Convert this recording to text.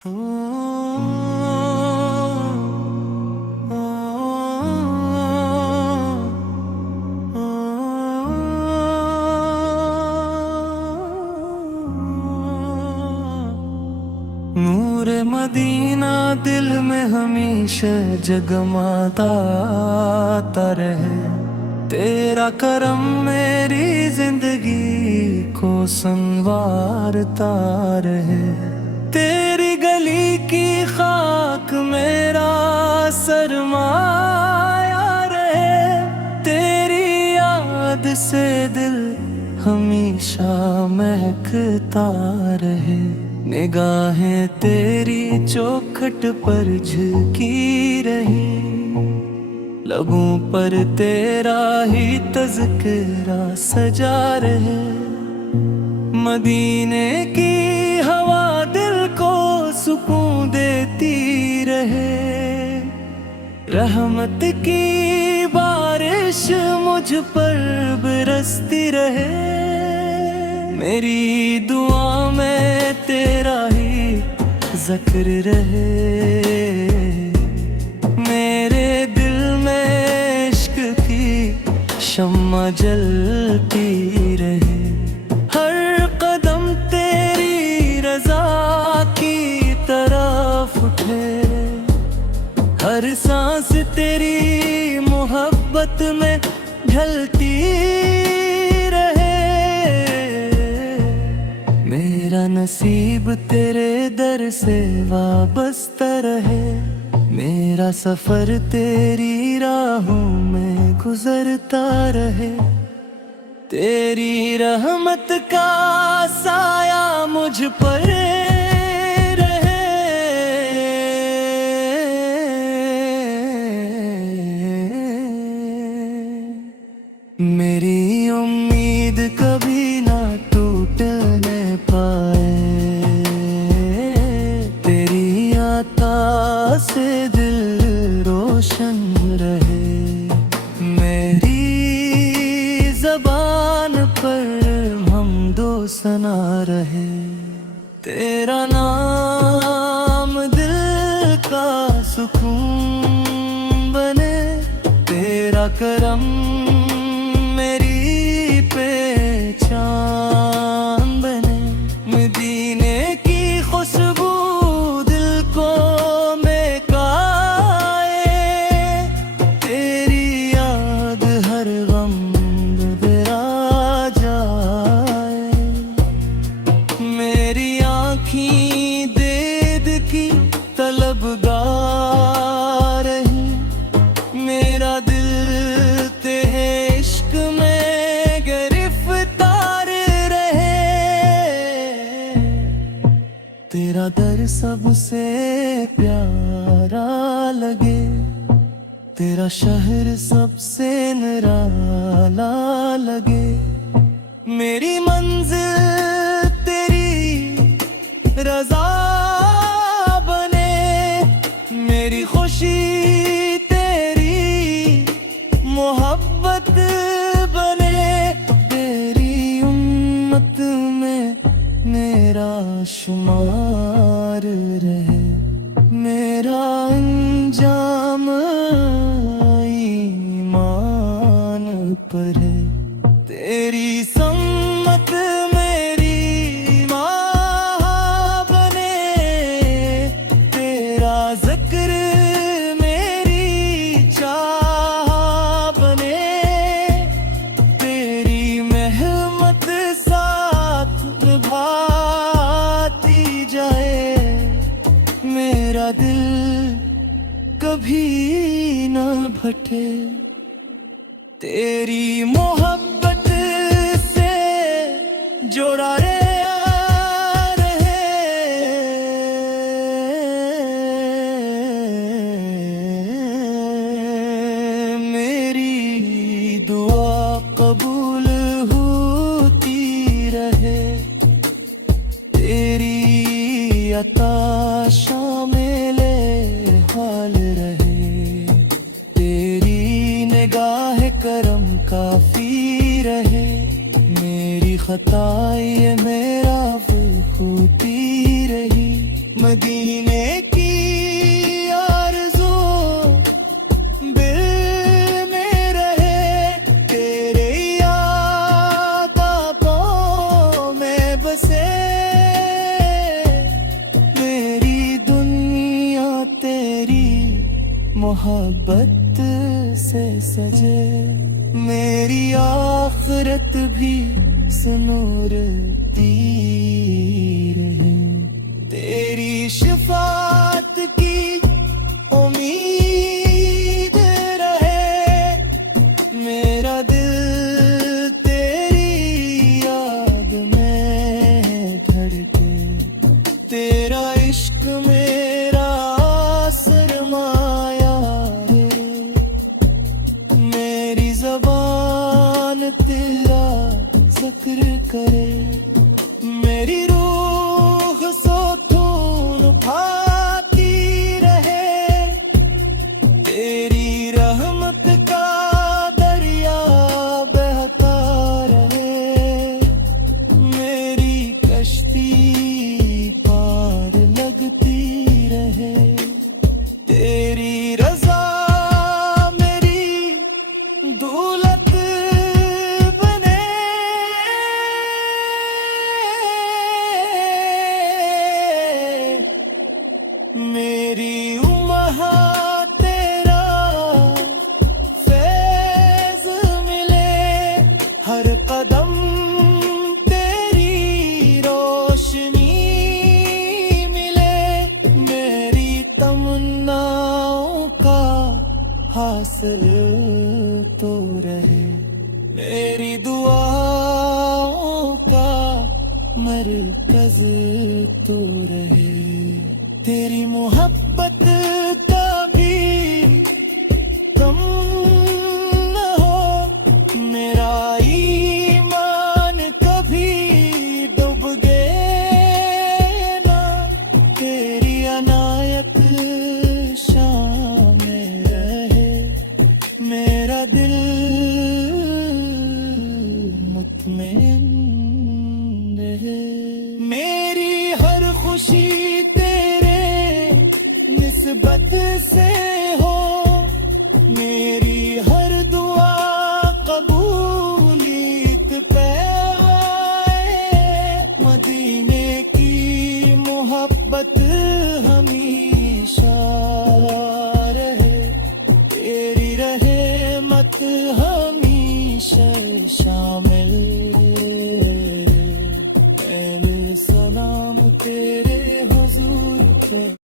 नूर Medina दिल में हमेशा जगमगाता रहे। तेरा करम मेरी जिंदगी को संवारता रहे। तेरी गली की खाक मेरा सरमाया रहे। तेरी याद से दिल हमेशा महकता रहे। निगाहें तेरी चौखट पर झुकी रही। लबों पर तेरा ही तज़किरा सजा रहे। मदीने की हवा दिल को सुकून देती रहे। रहमत की बारिश मुझ पर बरसती रहे। मेरी दुआ में तेरा ही जिक्र रहे। मेरे दिल में इश्क की शम्मा जलती रहे। हर कदम तेरी रज़ा की तरफ उठे। हर सांस तेरी मोहब्बत में ढलती रहे। मेरा नसीब तेरे दर से वाबस्ता रहे। मेरा सफर तेरी राहों में गुजरता रहे। तेरी रहमत का साया मुझ पर रहे। मेरी उम्मीद कभी ना टूटने पाए। तेरी आता से दिल रोशन रहे। मेरी ज़बान पर हमदो सना रहे। तेरा नाम दिल का सुकून बने। तेरा करम मेरी पहचान बने। मदीने की खुशबू दिल को महकाए। तेरी याद हर गम बिरा जाए। मेरी आँखें दीद की तलबगार रही। मेरा दिल तेरे इश्क में गिरफ्तार रहे। तेरा दर सबसे प्यारा लगे। तेरा शहर सबसे निराला लगे। मेरी मंजिल तेरी रज़ा बने। मेरी खुशी तेरी मोहब्बत बने। तेरी उम्मत में मेरा शुमार रहे। मेरा अंजाम ईमान पर है। तेरी सम्मत मेरी माँ बने। तेरा ज़िक्र मेरी चाह बने। तेरी मेहमत साथ निभाती जाए। मेरा दिल कभी न भटे। तेरी मोहब्बत से जोड़ा रहे। मेरी दुआ कबूल होती रहे। तेरी अता शामिल हाल रहे। तेरी निगाह करम काफी रहे। मेरी खताएं मेरा होती रही। मदीने की आरज़ू दिल में रहे, तेरे याद आँखों में बसे। मेरी दुनिया तेरी मोहब्बत से सजे, मेरी आखिरत भी सुनूरती रहे। तेरी शफाअत की उम्मीद रहे, मेरा दिल तेरी याद में धड़के। तेरा इश्क मेरा सरमाया रे, मेरी ज़बान तेरा जिक्र करे। मेरी रूह सो धून भाती रहे, तेरी रहमत का दरिया बहता रहे। मेरी कश्ती पार लगती रहे, तेरी रज़ा मेरी दौलत बने। मेरी उम्मा तेरा फैज़ मिले, हर कदम तेरी रोशनी मिले। मेरी तमन्नाओं का हासिल तो रहे, मेरी दुआओं का मरकज तो रहे। तेरी मोहब्बत का भी कम न हो, मेरा ईमान कभी डूब गए ना। तेरी अनायत शामिल रहे, मेरा दिल मुतमईन रहे। मेरी हर खुशी तेरे निस्बत से हो, मेरी हर दुआ कबूलियत पे आए। मदीने की मोहब्बत हमेशा